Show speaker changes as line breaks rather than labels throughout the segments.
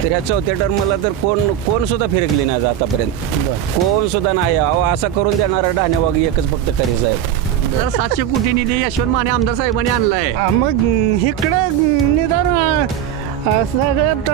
तर ह्या चौथ्या टर्मला तर कोण सुद्धा फिरकली नाही आतापर्यंत. कोण सुद्धा नाही. अहो असा करून देणारा ढाणेवाग एकच फक्त खरे साहेब.
तर 700 कोटी निधी यशवंत माने आमदार साहेबांनी आणलाय.
मग इकडं निदान सगळ्यात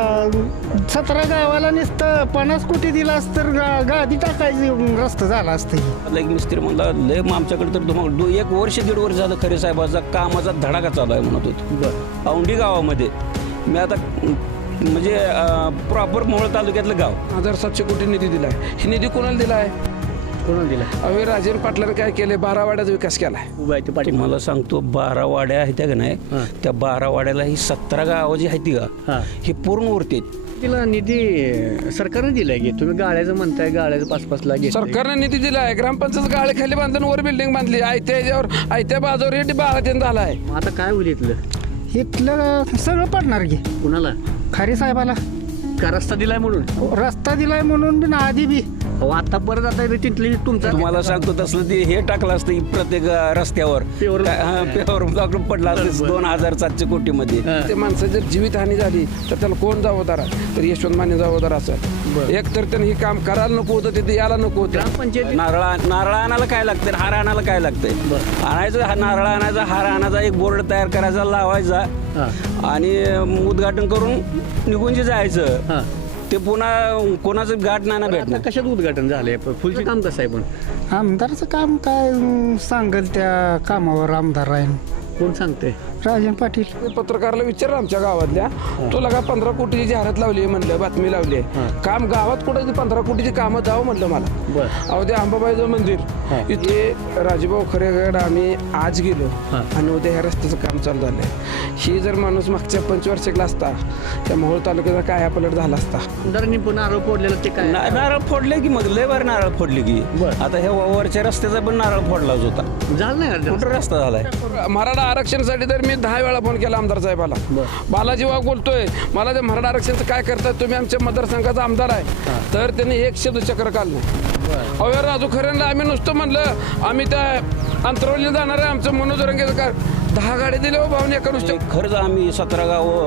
17 गावाला नुसतं 50 कोटी दिला असतं तर गादी टाकायची रस्ता झाला असतं.
एक मिस्त्री म्हणला लय मग आमच्याकडे तर तुम्हाला 1 वर्ष 1.5 वर्ष झालं खरे साहेबाचा कामाचा धडाका चालू आहे म्हणत होतो. औंढी गावामध्ये मी आता म्हणजे प्रॉपर मोहोळ तालुक्यातलं गाव.
1700 कोटी निधी दिलाय. ही निधी कोणाला दिलाय?
कोणाला दिला?
अवे राजेंद्र पाटलांनी काय केले? 12 वाड्याचा विकास केलाय.
उभा आहे ते पाठी.
मला सांगतो 12 वाड्या आहेत का नाही, त्या 12 वाड्याला ही 17 गावं जी आहेत का ही पूर्ण उरते.
तिला निधी सरकारने दिलाय की तुम्ही गाळ्याचं म्हणताय, गाळ्याचं 5-5 लाख घेतलंय.
सरकारने निधी दिलाय. ग्रामपंचायत गाळे खाली बांधून वर बिल्डिंग बांधली. आयत्या बाजूवर हे 12 झालाय.
मग आता काय होईल इथलं?
इथलं सगळं पडणार की
कुणाला?
खरे साहेबाला.
का रस्ता दिलाय म्हणून?
रस्ता दिलाय म्हणून बी ना आधी बी.
अहो आता परत आता तिथली तुमचा
तुम्हाला सांगतो तसलं ते हे टाकलं असतं प्रत्येक रस्त्यावर पेवर ब्लॉक पडला असतं 2700 कोटीमध्ये.
ते माणसाची जर जीवितहानी झाली तर त्याला कोण जबाबदार आहे? तर यशवंत माने जबाबदार असेल. एक तर त्यांनी हे काम करायला नको होतं, तिथे यायला नको होतं.
ग्रामपंचायत
नारळ आणायला काय लागतं? हार आणायला काय लागतंय? आणायचं नारळ आणायचा, हार आणायचा, एक बोर्ड तयार करायचा, लावायचा आणि उद्घाटन करून निघून जे जायचं ते पुन्हा कोणाचं गाठ नाही ना
आता
भेटणार.
कशात उद्घाटन झालंय? फुलचं काम कसं आहे? पण
आमदारचं काम काय सांगेल त्या कामावर आमदार राहील.
कोण सांगते?
राजन पाटील.
पत्रकाराला विचारलं आमच्या गावातल्या, तो लगा 15 कोटीची जाहिरात लावली म्हणलं, बातमी लावली. काम गावात कुठं 15 कोटीची कामं जावं म्हणलं मला. अहो ते अंबाबाईचं मंदिर इथे राजूभाऊ खरेगड आम्ही आज गेलो आणि उद्या ह्या रस्त्याचं काम चालू झालंय. ही जर माणूस मागच्या 25 असता त्या मोहोळ तालुक्याचा काय पलट झाला असता.
आमदारांनी पुन्हा आरोप फोडलेला ते काय?
नारळ फोडले की मग लय बार नारळ फोडले की. आता हे वरच्या रस्त्याचा पण नारळ फोडलाच होता.
झालं नाही
कुठं रस्ता झालाय?
मराठा आरक्षणासाठी तर मी 10 वेळा फोन केला आमदार साहेबाला. बालाजी वाघ बोलतोय, मला ते मराठा आरक्षणाचं काय करतात तुम्ही? आमच्या मतदारसंघाचा आमदार आहे. तर त्यांनी एक शब्द चक्र काढलं. अहो राजू खऱ्यांना आम्ही नुसतं म्हणलं आम्ही त्या अंतरवलीला जाणार आहे, आमचं मनोज रंगेचं काय 10 गाड्या दिल्या हो भाऊने एका नुसतं.
खरंच आम्ही 17 गाव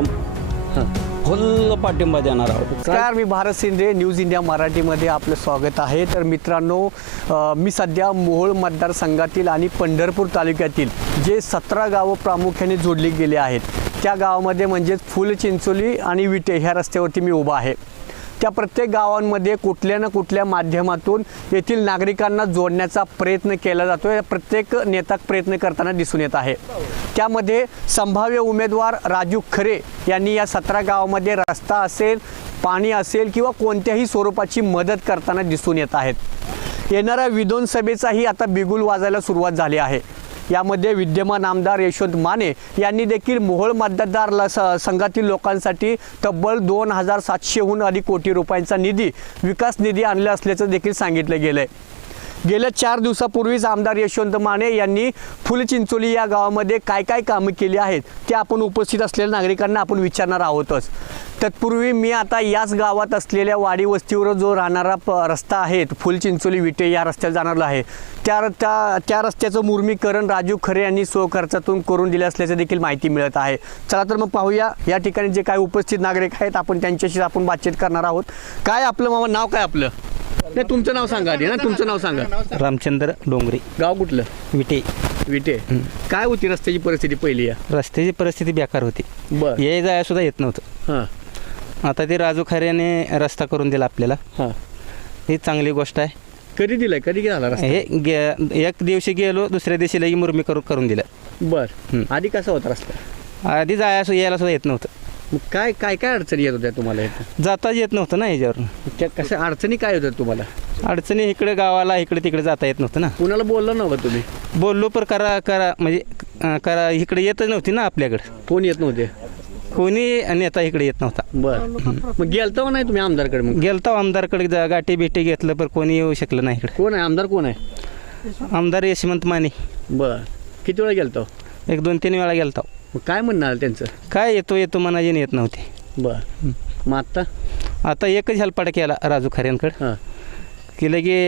फुल पाठिंबा देणार आहोत.
नमस्कार, मी भारत शिंदे, न्यूज इंडिया मराठीमध्ये आपलं स्वागत आहे. तर मित्रांनो, मी सध्या मोहोळ मतदारसंघातील आणि पंढरपूर तालुक्यातील जे 17 गावं प्रामुख्याने जोडली गेली आहेत त्या गावामध्ये म्हणजेच फुलचिंचोली आणि विटे ह्या रस्त्यावरती मी उभा आहे. त्या प्रत्येक गावांमध्ये कुठल्या ना कुठल्या माध्यमातून येथील नागरिकांना जोडण्याचा प्रयत्न केला जातो. प्रत्येक नेता प्रयत्न करताना दिसून येत आहे. त्यामध्ये संभाव्य उमेदवार राजू खरे यांनी या 17 गावामध्ये रस्ता असेल, पाणी असेल किंवा कोणत्याही स्वरूपाची मदत करताना दिसून येत आहेत. येणाऱ्या विधानसभेचाही आता बिगुल वाजायला सुरुवात झाली आहे. यामध्ये विद्यमान आमदार यशवंत माने यांनी देखील मोहोळ मतदार संघातील लोकांसाठी तब्बल 2700हून अधिक कोटी रुपयांचा निधी, विकास निधी आणला असल्याचं देखील सांगितलं गेलं आहे. गेल्या 4 दिवसापूर्वीच आमदार यशवंत माने यांनी फुलचिंचोली या गावामध्ये काय काय कामं केली आहेत ते आपण उपस्थित असलेल्या नागरिकांना आपण विचारणार आहोतच. तत्पूर्वी मी आता याच गावात असलेल्या वाडी वस्तीवर जो राहणारा रस्ता आहे फुलचिंचोली विटे या रस्त्याला जाणारा आहे त्या रस्त्याचं मुर्मीकरण राजू खरे यांनी स्वखर्चातून करून दिले असल्याचं देखील माहिती मिळत आहे. चला तर मग पाहूया या ठिकाणी जे काही उपस्थित नागरिक आहेत आपण त्यांच्याशी आपण बातचीत करणार आहोत. काय आपलं मामा नाव काय आपलं? नाही तुमचं नाव सांगा आधी ना. तुमचं नाव सांगा.
रामचंद्र डोंगरे.
गाव कुठलं?
विटे.
विटे. काय होती रस्त्याची परिस्थिती पहिली?
रस्त्याची परिस्थिती बेकार होती.
बरं.
ये जाया सुद्धा येत नव्हतं. आता ते राजू खऱ्याने रस्ता करून दिला आपल्याला. ही चांगली गोष्ट आहे.
कधी दिलाय? कधी झाला रस्ता?
हे एक दिवशी गेलो, दुसऱ्या दिवशी लगी मुरमी करून दिलं.
बरं. आधी कसा होता रस्ता?
आधी यायला सुद्धा येत नव्हतं.
मग काय काय काय अडचणी येत होत्या तुम्हाला?
जाताच येत नव्हतं ना याच्यावरून.
त्या कशा अडचणी काय होत्या तुम्हाला?
अडचणी इकडे गावाला इकडे तिकडे जाता येत नव्हतं ना.
कुणाला बोललं नव्हतं तुम्ही?
बोललो पण करा म्हणजे करा इकडे येतच नव्हती ना आपल्याकडे.
कोण येत नव्हते?
कोणी नेता इकडे येत नव्हता.
बरं. मग गेलतो नाही तुम्ही आमदारकडे? मग
गेलतो आमदारकडे गाठी बिठी घेतलं पण कोणी येऊ शकलं नाही इकडे.
कोण आहे आमदार? कोण आहे
आमदार? यशवंत माने.
बरं. किती वेळा गेलतो?
1-2-3 वेळा गेलतो.
मग काय म्हणणार त्यांचं?
काय येतो मनाजीने येत नव्हते.
बरं. मग
आता एकच हेलपाडा केला राजू खऱ्यांकडे की लगे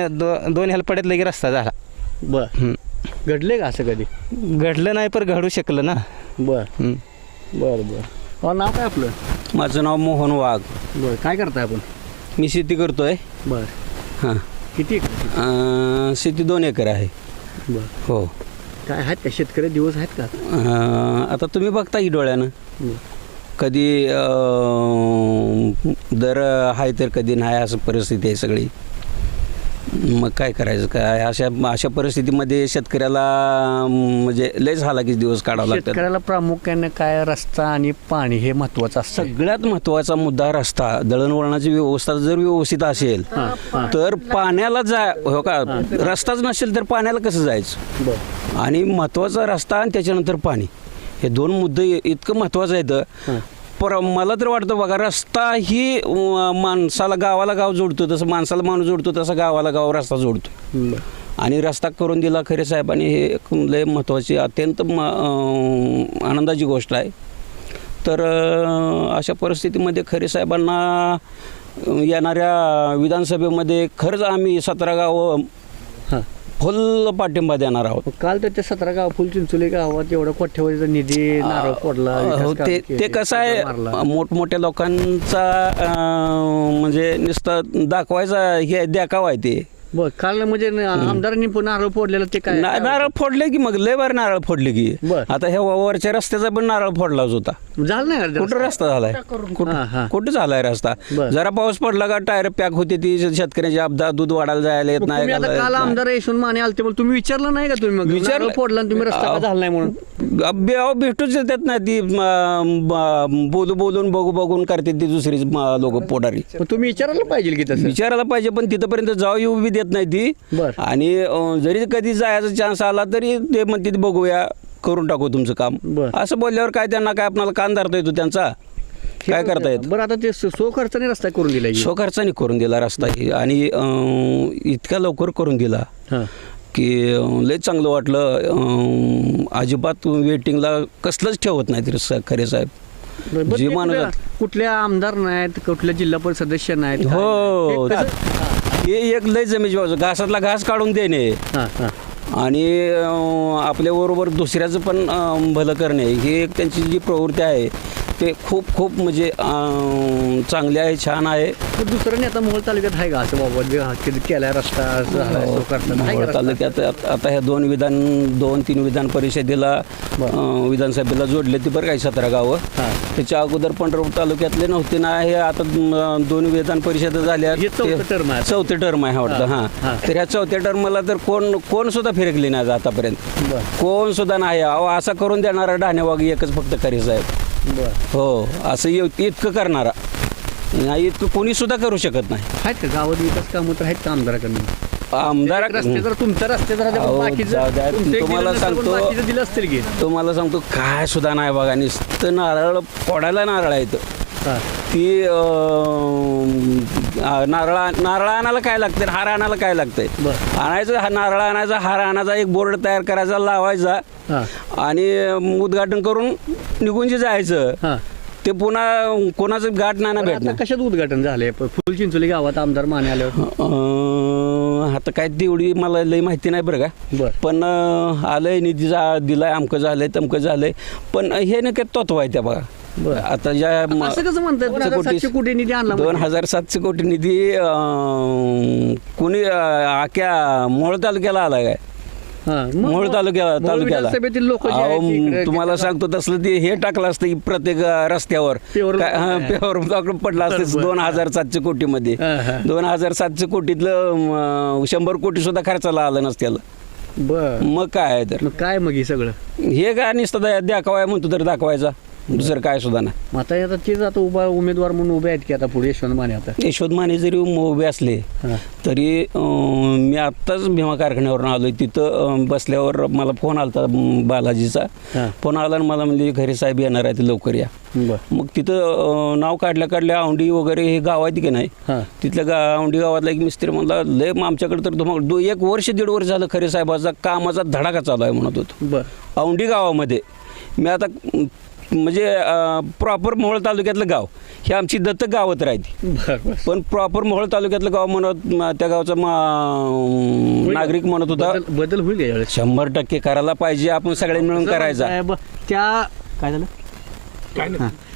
2 हेलपाड्यात लगे रस्ता झाला.
बरं. घडले का असं कधी?
घडलं नाही पण घडू शकलं ना.
बरं. बरं. नाव काय आपलं?
माझं नाव मोहन वाघ.
बरं, काय करताय आपण?
मी शेती करतोय.
बरं,
हां.
किती?
शेती 2 एकर आहे.
बरं,
हो.
काय आहेत त्या शेतकरी दिवस आहेत का?
आता तुम्ही बघता की डोळ्यानं
बरं.
कधी दर आहे तर कधी नाही, असं परिस्थिती आहे सगळी. मग काय करायचं, काय अशा परिस्थितीमध्ये शेतकऱ्याला म्हणजे लयच हालाकीचे दिवस काढावं लागतात.
शेतकऱ्याला प्रामुख्याने काय रस्ता आणि पाणी हे महत्वाचं असतं.
सगळ्यात महत्त्वाचा मुद्दा रस्ता. दळणवळणाची व्यवस्था जर व्यवस्थित असेल तर पाण्याला हो का, रस्ताच नसेल तर पाण्याला कसं जायचं.
बरं.
आणि महत्त्वाचा रस्ता आणि त्याच्यानंतर पाणी, हे 2 मुद्दे इतकं महत्त्वाचं आहेत. पर मला तर वाटतं बघा, रस्ता ही माणसाला गावाला गाव जोडतो, तसं माणसाला माणूस जोडतो, तसं गावाला गाव रस्ता जोडतो.
बरं.
आणि रस्ता करून दिला खरे साहेबांनी, हे एक लय महत्त्वाची अत्यंत आनंदाची गोष्ट आहे. तर अशा परिस्थितीमध्ये खरे साहेबांना येणाऱ्या विधानसभेमध्ये खरंच आम्ही 17 गावं
हां.
फुल पाठिंबा देणार आहोत.
काल तर ते 17 गाव फुलचिंचोली गावात एवढा कोट्यवधीचा निधी नारळ फोडला.
हो, ते कसं आहे, मोठमोठ्या लोकांचा म्हणजे नुसतं दाखवायचा हे देखावा आहे ते.
बरं, काल म्हणजे आमदारांनी पण नारळ फोडलेलं ते काय?
नारळ फोडले की मग लय बार नारळ फोडले की.
बरं.
आता ह्या वरच्या रस्त्याचा पण नारळ फोडलाच होता.
झालं नाही का?
कुठं रस्ता झालाय, कुठं झालाय रस्ता.
बरं.
जरा पाऊस पडला का टायर पॅक होते, ती शेतकऱ्याची अपघात, दूध वाढायला जायला येत
तुम्ही आता काल
नाही.
आमदार यशवंत माने आलते, पण तुम्ही विचारलं नाही का? तुम्ही मग
विचारलं.
नारळ फोडला आणि तुम्ही रस्ता का झाला नाही म्हणून?
भेटूच देतात ना ती, बोलून बघून करते ती दुसरी लोक पोटारी.
मग तुम्ही विचारायला पाहिजे की तसं.
विचारायला पाहिजे, पण तिथपर्यंत जाऊ येऊ बी देत नाही ती.
बरं.
आणि जरी कधी जायचा चान्स आला तरी ते म्हणते बघूया, करून टाकू तुमचं काम.
बरं.
असं बोलल्यावर काय त्यांना काय आपल्याला कान धरता येतो त्यांचा, काय करता येत.
बरं, आता ते सो खर्चाने रस्ता करून दिला.
स्वखर्चाने करून दिला रस्ता आणि इतक्या लवकर करून दिला की लय चांगलं वाटलं. अजिबात वेटिंगला कसलंच ठेवत नाही ते खरे साहेब. जे माणूस
कुठल्या आमदार नाहीत, कुठल्या जिल्हा परिषद सदस्य नाहीत.
हो, हे एक लय जमेची बाजू, घासातला घास काढून देणे आणि आपल्याबरोबर दुसऱ्याचं पण भलं करणे, ही एक त्यांची जी प्रवृत्ती आहे ते खूप म्हणजे चांगली आहे, छान आहे.
दुसरं नेता मोहोळ तालुक्यात आहे का असं बाबा केलाय रस्ता
मोहोळ तालुक्यात आता ह्या 2-3 विधान परिषदेला विधानसभेला जोडले ती बरं काही 17 गावं. त्याच्या अगोदर पंढरपूर तालुक्यातले नव्हते ना, हे आता 2 विधान परिषद झाल्या. 4थं टर्म आहे वाटतं. हां, तर ह्या 4थ्या टर्मला तर कोण सुद्धा फिरकले नाही आतापर्यंत, कोण सुद्धा नाही. अहो, असा करून देणारा ढाणेवाग एकच फक्त खरे साहेब. हो, असं इतकं करणारा नाही, इतकं कोणी सुद्धा करू शकत नाही.
आहेत का गावात विकास कामं तर आहेत का आमदाराकडनं?
आमदार
रस्ते जर तुमचा रस्ते जर
तुम्हाला सांगतो काय सुद्धा नाही बघा, नुसतं नारळ फोडायला नारळ आहेत. ती नारळ आणायला काय लागते, हार आणायला काय लागतंय. आणायचं नारळ आणायचा, हार आणायचा, एक बोर्ड तयार करायचा, लावायचा आणि उद्घाटन करून निघून जायचं. ते पुन्हा कोणाचं गाठ नाही भेटणार.
कशात उद्घाटन झालंय फुलचिंचोली गावात आमदार माने आल्यावर?
आता काय तेवढी मला लई माहिती नाही बरं का, पण आलंय, निधी दिलाय, अमकं झालंय तमकं झालंय, पण हे नक्की तत्व आहे त्या बघा. आता ज्या
2,700 कोटी निधी आणला,
2,700 कोटी निधी कोणी आख्या मोहोळ तालुक्याला आला काय? मोहोळ तालुक्याला
लोक
तुम्हाला सांगतो तसलं ते हे टाकलं असतं प्रत्येक रस्त्यावर, पेवर पडलं असतं 2,700 कोटीमध्ये. 2,700 कोटीतलं 100 कोटी सुद्धा खर्चाला आलं नसत्याला. मग काय आहे तर
काय मग हे सगळं
हे काय नुसतं दाखवाय म्हणतो तर दाखवायचा, दुसरं काय सुद्धा नाही.
आता तेच आता उमेदवार म्हणून उभे आहेत की आता पुढे यशवंत माने. आता
यशवंत माने जरी उभे असले तरी मी आत्ताच भीमा कारखान्यावरून आलोय, तिथं बसल्यावर मला फोन आला बालाजीचा. फोन आला आणि मला म्हणजे खरे साहेब येणार आहे, लवकर या. मग तिथं नाव काढल्या औंढी वगैरे हे गाव आहे की नाही, तिथल्या औंढी गावातला एक मिस्त्री म्हणला लय आमच्याकडे तर तुम्हाला 1 वर्ष 1.5 वर्ष झालं खरे साहेबाचा कामाचा धडाका चालू आहे म्हणत होतो औंढी गावामध्ये. मी आता म्हणजे प्रॉपर मोहोळ तालुक्यातलं गाव हे आमची दत्तक गावात राहते, पण प्रॉपर मोहोळ तालुक्यातलं गाव म्हणत त्या गावचा नागरिक म्हणत होता
बदल होईल
100% करायला पाहिजे, आपण सगळे मिळून करायचा.
त्या काय झालं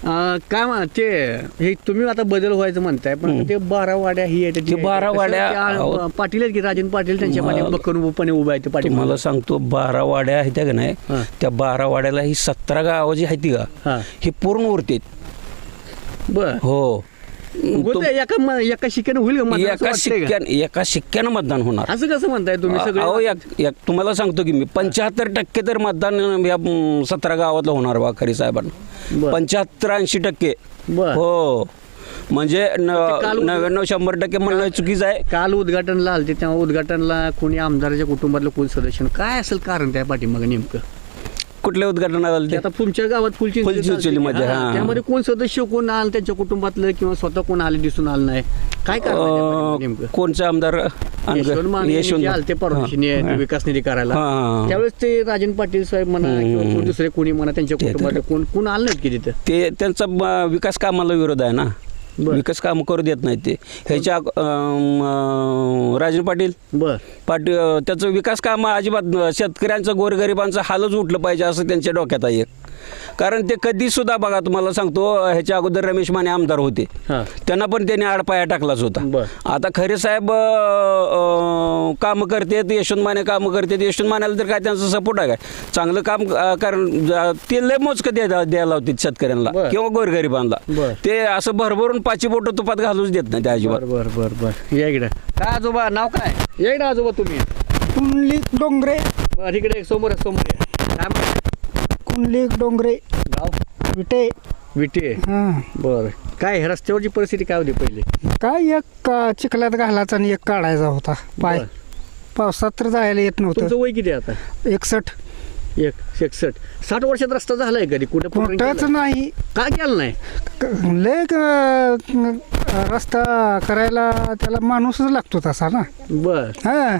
काय ते हे तुम्ही आता बदल व्हायचं म्हणताय पण ते 12 वाड्या ही आहे
ते 12 वाड्या-
पाटील आहेत की राजन पाटील त्यांच्या बक्कनपणे उभा आहे ते पाटील
तुम्हाला सांगतो 12 वाड्या आहेत का नाही, त्या 12 वाड्याला ही 17 गावं जी आहेत का ही पूर्ण उरतेत.
बर
हो,
एका शिक्क्यानं होईल का मतदान असं वाटतंय का?
एका शिक्क्यानं मतदान होणार.
असं कसं म्हणताय तुम्ही
अहो,
सगळं
तुम्हाला सांगतो की मी 75% तर मतदान या 17 गावातलं होणार बा खरी साहेबांना. 75-80%.
बर.
हो, म्हणजे
काल
99-100% म्हणणं चुकीचं आहे.
काल उद्घाटनला आलते तेव्हा उद्घाटनला कोणी आमदाराच्या कुटुंबातलं कोण सदस्य काय असेल कारण त्या पाठीमागे नेमकं
कुठल्या उद्घाटनाला आलं
ते
ते?
आता तुमच्या गावात
फुलचिंचोलीमध्ये, हां.
त्यामध्ये कोण सदस्य कोण आलं त्यांच्या कुटुंबातलं किंवा स्वतः कोण आले दिसून आलं नाही काय कारण आहे त्या पाठीमागे नेमकं
कोणचा आमदार?
यशवंत माने यांनी जे आलते परवाशी विकास निधी करायला
हां.
त्यावेळेस ते राजन पाटील साहेब म्हणा किंवा कोण दुसरे कोणी म्हणा त्यांच्या कुटुंबातलं कोण आलं नाहीत की तिथं
ते त्यांचा विकास कामाला विरोध आहे ना. विकास काम करू देत नाहीत ते. ह्याच्या राजन
बर
त्याचं विकास काम अजिबात शेतकऱ्यांचं गोरगरिबांचं हालच उठलं पाहिजे असं त्यांच्या डोक्यात आहे एक. कारण ते कधी सुद्धा बघा तुम्हाला सांगतो ह्याच्या अगोदर रमेश माने आमदार होते, त्यांना पण त्यांनी आडपाया टाकलाच होता. आता खरे साहेब कामं करतात, यशवंत माने कामं करतात. यशवंत मानेला तर काय त्यांचा सपोर्ट आहे काय? चांगलं काम कारण ते लय मोजकं द्यायला होते शेतकऱ्यांना किंवा गोरगरिबांना. ते असं भरभरून 5 बोटं तुपात घालूच देत नाही त्या अजिबात.
बर बर बर या इकडे काय आजोबा नाव काय या इकडे आजोबा तुम्ही
कुंडलिक डोंगरे.
बर इकडे समोर काय म्हणताय?
कुंडलिक डोंगरे
गाव
विटे.
विटे.
हां.
बर काय ह्या रस्त्यावरची परिस्थिती काय होती पहिले?
काय एक चिखलात घालायचा आणि एक काढायचा होता पाय.
बर.
पावसात तर जायला येत
तुमचं
नव्हतं.
वय किती आहे आता?
61.
60 वर्षात रस्ता झालाय कधी कुठे
कुठंच नाही.
का केलं नाही?
लय रस्ता करायला त्याला माणूसच लागतो तसा ना.
बर
हा,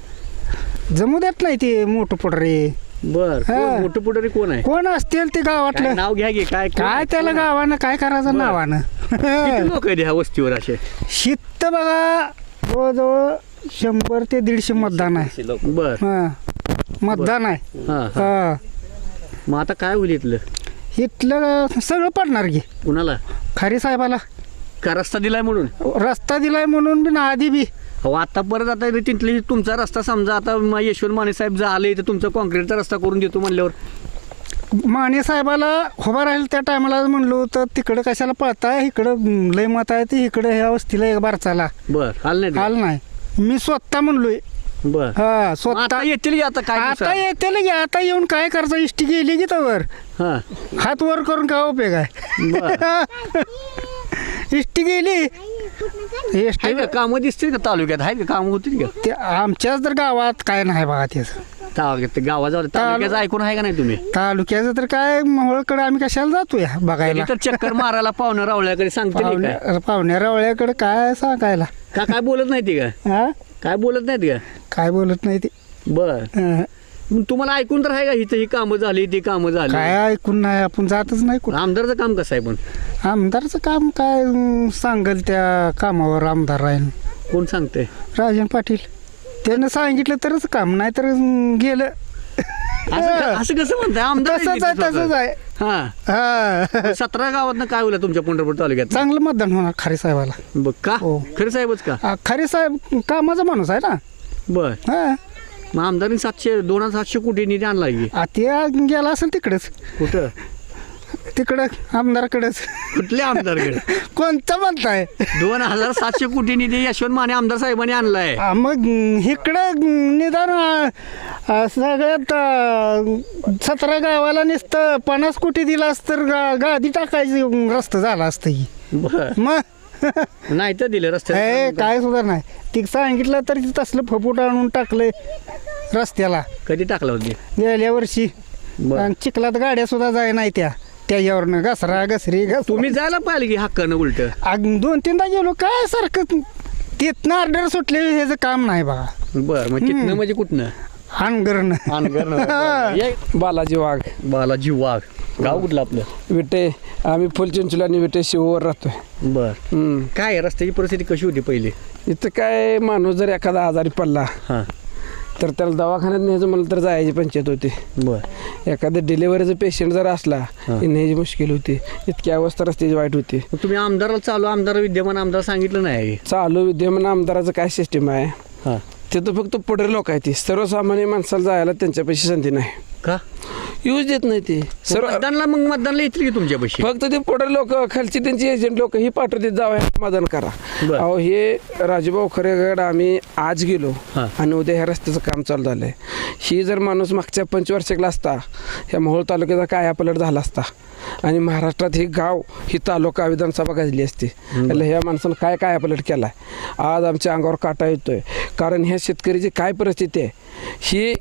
जमू देत नाही ते मोठं पुढरे.
बर
हा.
कोण मोठं पुढारी कोण आहे?
कोण असतील ते
काय
गावातलं.
नाव घ्या की काय
काय त्याला गावानं काय करायचं नावानं.
किती लोक आहेत ह्या वस्तीवर असे?
शीत बघा जवळजवळ 100 ते 150 मतदान आहे.
बर
हा, मतदान आहे.
हा
हा,
मग आता काय होईल इथलं?
इथलं सगळं पडणार की
कुणाला?
खारी साहेबाला.
का रस्ता दिलाय म्हणून?
रस्ता दिलाय म्हणून बी ना आधी बी.
अहो आता परत आता तिथली तुमचा रस्ता समजा आता यशवंत माने साहेब जर आले तर तुमचा कॉन्क्रीटचा रस्ता करून देतो म्हणल्यावर
माने साहेबाला उभा राहील त्या टायमाला म्हणलो तर तिकडं कशाला पळताय, इकडं लय मत आहे ते इकडं ह्या वस्तीला एक बार चला.
बर हाल नाही
हाल नाही. मी स्वतः म्हणलोय.
बर
हा,
मग
स्वतः
आता येतील की आता काय
आता
दिवसात?
येते लगे. आता येऊन काय करायचं? इष्टी गेली की तर
हा
हात वर करून काय उपयोग आहे? इष्टी गेली. इष्टी
आहे का कामं दिसतील का तालुक्यात? आहे का कामं होतील का
ते आमच्याच तर गावात काय नाही बघा त्याचं.
गावाजवळ तालुक्याचं ऐकून आहे का नाही तुम्ही?
तालुक्याचं तर काय मोहोळकडे आम्ही कशाला जातोय बघायला.
तर चक्कर मारायला पाहुणं रावल्याकडे सांगते का?
पाहुण्या रावळ्याकडे काय सांगायला.
काय बोलत नाही ती का?
हा,
काय बोलत नाहीत का?
काय बोलत नाही ते.
बर
हं.
मग तुम्हाला ऐकून तर आहे का इथं ही कामं झाली ती कामं झाली?
काय ऐकून नाही, आपण जातच नाही कुठं.
आमदारचं काम कसं आहे पण?
आमदारचं काम काय सांगेल त्या कामावर आमदार राहील.
कोण सांगते?
राजन पाटील. त्यानं सांगितलं तरच काम, नाही तर गेलं.
असं कसं म्हणताय? आमदार
तसंच आहे, तसंच आहे.
हा
हा,
17 गावातनं काय होईल तुमच्या पंढरपूर तालुक्यात?
चांगलं मतदान होणार खारी साहेबाला.
बघ का
हो.
खरे साहेबच का?
खारी साहेब कामाचा माणूस आहे ना.
बर
हा,
मग आमदारांनी 2700 कोटी निधी आणला की
ते गेला असेल तिकडेच.
कुठं?
तिकडं आमदाराकडेच.
कुठल्या आमदारकडे?
कोणतं म्हणताय?
2700 कोटी निधी यशवंत माने आमदार साहेबांनी आणलाय.
मग इकडं निदान सगळ्यात 17 गावाला नुसतं 50 कोटी दिला तर गादी टाकायची रस्ता झाला असतं की.
बर
मग
नाही तर दिले रस्त्यात.
काय सुद्धा नाही. ती सांगितलं तर तसलं फपूट आणून टाकलंय रस्त्याला
कधी टाकला होती?
गेल्या वर्षी.
बर.
आणि चिखलात गाड्या सुद्धा जाय नाही त्याच्यावरनं घसरा घसरी
तुम्ही जायला पाहिजे की हक्कानं उलट.
2-3दा गेलो काय सारखं तिथनं ऑर्डर सुटले ह्याचं काम नाही बघा.
बर मग तिथनं म्हणजे कुठनं?
हानगरणं.
बालाजी वाघ,
बालाजी वाघ. गाव कुठलं आपलं?
विटे. आम्ही फुलचिंचोली आणि विटे शिववर राहतोय.
बर काय रस्त्याची परिस्थिती कशी होती पहिली?
इथं काय माणूस जर एखादा आजारी पडला
हा
तर त्याला दवाखान्यात न्यायचं म्हणलं तर जायची पंचायत होती.
बर
एखादं डिलिव्हरीचा पेशंट जर असला की न्यायची मुश्किल होती. इतकी अवस्था रस्त्याची वाईट होती.
तुम्ही आमदाराला चालू आमदार विद्यमान आमदार सांगितलं नाही
चालू विद्यमान आमदाराचं काय सिस्टीम आहे,
हां
तिथं फक्त पुढे लोक आहेत ती सर्वसामान्य माणसाला जायला त्यांच्यापाशी संधी नाही,
का
यूज देत नाही ते सर्व.
मतदानला येतील की तुमच्यापाशी
फक्त ते पुढे लोक खालची त्यांची एजंट लोक ही पाठवतात जावं मतदान करा.
बरं.
अहो हे राजूभाऊ खरेगड आम्ही आज गेलो
हां.
आणि उद्या ह्या रस्त्याचं काम चालू झालंय. ही जर माणूस मागच्या 25 असता ह्या मोहोळ तालुक्याचा कायापलट झाला असता आणि महाराष्ट्रात हे गाव ही तालुका विधानसभा गाजली असती. त्याला ह्या माणसानं काय कायापलट केलाय. आज आमच्या अंगावर काटा येतोय कारण ह्या शेतकऱ्याची काय परिस्थिती आहे ही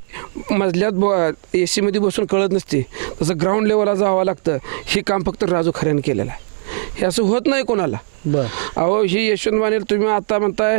मजल्यात AC मध्ये बसून कळत नसते. तसं ग्राउंड लेवलला जावं लागतं. हे काम फक्त राजू खऱ्यानं केलेलं आहे. हे असं होत नाही कोणाला.
बर
अहो ही यशवंत मानेर तुम्ही आता म्हणताय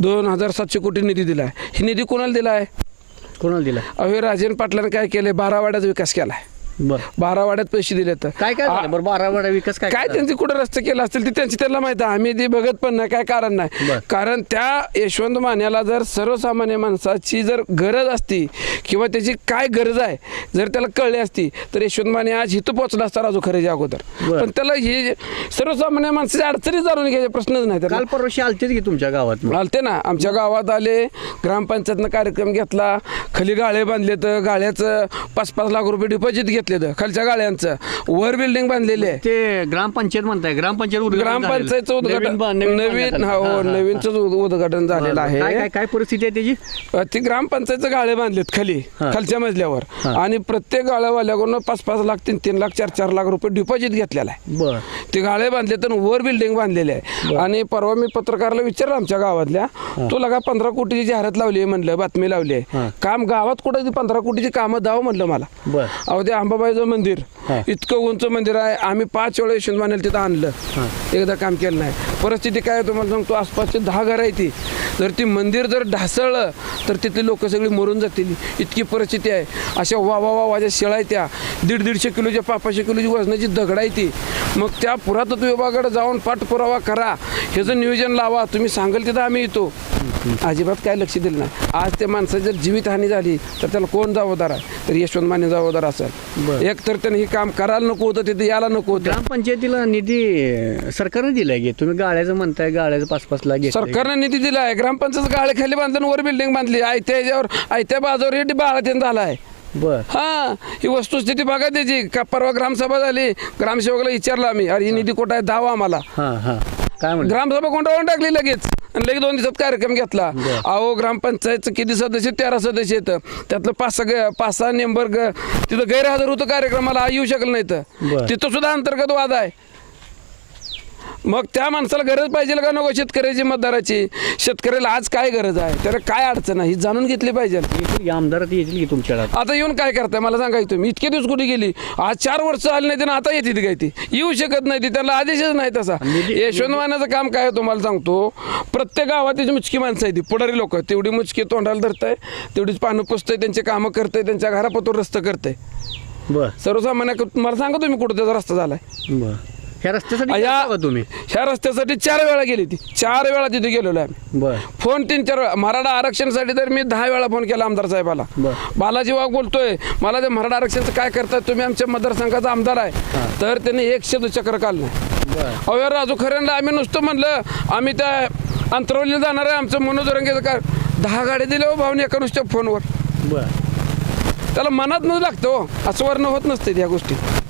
2700 कोटी निधी दिलाय. ही निधी कोणाला दिलाय.
कोणाला दिला
अहो हे राजेंद्र पाटलांनी काय केलंय 12 वाड्याचा विकास केलाय.
बर
12 वाड्यात पैसे दिले तर
काय काय झालं बरं 12 वाडा विकास काय
काय त्यांचे कुठे रस्ते केले असतील ते त्यांची त्यांना माहिती आहे. आम्ही ते बघत पण नाही काय कारण नाही.
बरं.
कारण त्या यशवंत मान्याला जर सर्वसामान्य माणसाची जर गरज असती किंवा त्याची काय गरज आहे जर त्याला कळली असती तर यशवंत माने आज इथं पोहोचला असता राजू खरेच्या अगोदर.
बरं.
पण त्याला हे सर्वसामान्य माणसाची अडचणी जाणून घ्यायचे प्रश्नच नाही त्याला.
काल परवाशी आलतेच की तुमच्या गावात मग?
आलते ना आमच्या गावात आले. ग्रामपंचायतनं कार्यक्रम घेतला. खाली गाळे बांधले तर गाळ्याचं 5-5 लाख रुपये डिपॉझिट घेतले तर खालच्या गाळ्यांचं वर बिल्डिंग बांधलेली आहे.
ते ग्रामपंचायत म्हणताय ग्रामपंचायत उद्घाटन
ग्रामपंचायतचं
झालेलं.
उद्घाटन
नवीन
नवीन हो नवीनच उद्घाटन झालेलं
काय
आहे.
काय काय परिस्थिती आहे त्याची
ती ग्रामपंचायतचं गाळे बांधलेत खाली
हा.
खालच्या मजल्यावर आणि प्रत्येक गाळ्यावाल्याकडून 5-5 लाख 3-3 लाख 4-4 लाख रुपये डिपॉझिट घेतलेला आहे.
बर
ते गाळे बांधले तर वर बिल्डिंग बांधलेले आहे. आणि परवा मी पत्रकाराला विचारलं आमच्या गावातल्या तो लगा 15 कोटीची जाहिरात लावली आहे म्हणलं बातमी लावली आहे. काम गावात कुठं 15 कोटीची कामं द्यावं म्हणलं मला.
बर
अहो ते अंबाबाईचं मंदिर इतकं उंच मंदिर आहे. आम्ही 5 वेळा यशवंत मानेला तिथं आणलं एकदा काम केलं नाही. परिस्थिती काय आहे तुम्हाला सांगतो. आसपासची 10 घरं आहे ती जर ती मंदिर जर ढासळलं तर तिथली लोक सगळी मरून जातील इतकी परिस्थिती आहे. अशा वावाच्या शेळा आहे त्या 150-150 किलोच्या 500 किलोची वजनाची दगड आहे ती. मग त्या पुरातत्व विभागाकडे जाऊन पाठपुरावा करा ह्याचं नियोजन लावा. तुम्ही सांगाल तिथं आम्ही येतो. अजिबात काय लक्ष दिलं नाही. आज त्या माणसाची जर जीवितहानी झाली तर त्याला कोण जबाबदार आहे तर यशवंत माने जबाबदार असेल. एक तर त्याने हे काम करायला नको होतं तिथे यायला नको होतं.
ग्रामपंचायतीला निधी सरकारने दिलाय की तुम्ही गाळ्याचं म्हणताय गाळ्याचं 5-5 लाख घेतलंय.
सरकारने निधी दिला आहे. ग्रामपंचायत गाळे खाली बांधून वर बिल्डिंग बांधली आयत्या याच्यावर आयत्या बाजावर हे बाळातीन झाला आहे.
बर
हा ही वस्तुस्थिती बघा त्याची. का परवा ग्रामसभा झाली ग्रामसेवकाला विचारलं आम्ही अरे ही निधी कुठं आहे दावा आम्हाला.
हां काय म्हणतो
ग्रामसभा कोंडावून टाकली लगेच आणि लगेच 2 दिवसात कार्यक्रम घेतला. अहो ग्रामपंचायतचं किती सदस्य 13 सदस्य येतं त्यातलं 5-6 नेंबर तिथं गैरहजर होतं कार्यक्रमाला येऊ शकलं नाही तर तिथं सुद्धा अंतर्गत वाद आहे. मग त्या माणसाला गरज पाहिजे का नको शेतकऱ्याची मतदाराची. शेतकऱ्याला आज काय गरज आहे त्याला काय अडचण आहे ही जाणून घेतली पाहिजे.
आमदार येतील की तुमच्याकडे
आता येऊन काय करताय मला सांगाय तुम्ही. इतके दिवस कुठे गेली. आज 4 वर्ष आली नाही त्यांना आता येते काय ती येऊ शकत नाही ती त्याला आदेशच नाही तसा. यशवंत मानेचं काम काय आहे तुम्हाला सांगतो. प्रत्येक गावात त्याची मुचकी माणसं आहे ती पुढारी लोक तेवढी मुचकी तोंडाला धरताय तेवढीच पानं पुसतंय त्यांचे कामं करतंय त्यांच्या घरापतोर रस्ता करतंय.
बर
सर्वसामान्य मला सांगा तुम्ही कुठं त्याचा रस्ता झालाय.
बर ह्या रस्त्यासाठी
या
का तुम्ही
ह्या रस्त्यासाठी 4 वेळा गेली ती 4 वेळा तिथे गेलेलो आहे.
बर
फोन 3-4 वेळा. मराठा आरक्षणासाठी तर मी 10 वेळा फोन केला आमदार साहेबाला. बालाजी वाघ बोलतोय मला ते मराठा आरक्षणाचं काय करताय तुम्ही आमच्या मतदारसंघाचा आमदार आहे तर त्यांनी 100 चक्र काढलं नाही. अहो यार राजू खऱ्यांना आम्ही नुसतं म्हणलं आम्ही त्या अंतरवलीला जाणार आहे आमचं मनोज रंगेचं काय 10 गाड्या दिल्या हो भाऊने एका नुसत्या फोनवर.
बर
त्याला मनात न लागतं हो असं वर्ण होत नसते त्या गोष्टी.